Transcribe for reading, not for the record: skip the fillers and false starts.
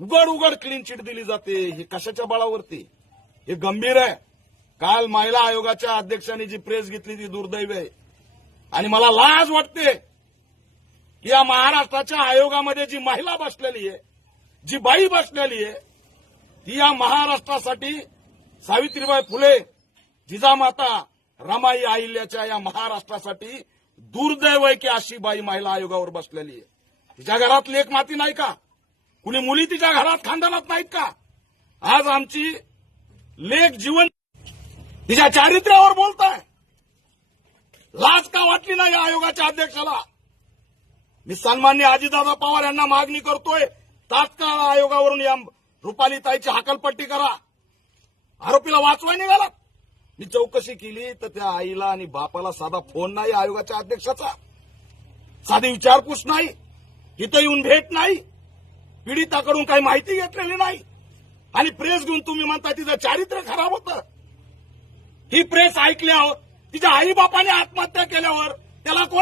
उघड उघड clean chit दिली जाते. हे कशाच्या बळावरती? हे गंभीर आहे. काल महिला आयोगाच्या अध्यक्षांनी जी प्रेस घेतली ती दुर्दैवी आहे. आणि मला लाज वाटते की या महाराष्ट्राच्या आयोगामध्ये जी महिला बसलेली आहे, जी बाई बसलेली आहे, ती या महाराष्ट्रासाठी सावित्रीबाई फुले, जिजामाता रमाई अहिल्याच्या या महाराष्ट्रासाठी दुर्दैव आहे की अशी बाई महिला आयोगावर बसलेली आहे. तिच्या घरात लेक माती नाही का? कुणी मुली तिच्या घरात खानदानात नाहीत का? आज आमची लेक जीवन तिच्या चारित्र्यावर बोलताय. लाज का वाटली नाही या आयोगाच्या अध्यक्षाला? मी सन्माननीय अजितदादा पवार यांना मागणी करतोय, तात्काळ आयोगावरून या रुपालीताईची हकालपट्टी करा. आरोपीला वाचवाय निघालात. मी चौकशी केली तर त्या आईला आणि बापाला साधा फोन नाही आयोगाच्या अध्यक्षाचा, साधी विचारपूस नाही, इथं येऊन भेट नाही, पीडिताकडून काही माहिती घेतलेली नाही. आणि प्रेस घेऊन तुम्ही म्हणता तिचं चारित्र्य खराब होतं. ही प्रेस ऐकल्यावर, तिच्या आई बापाने आत्महत्या केल्यावर त्याला कोण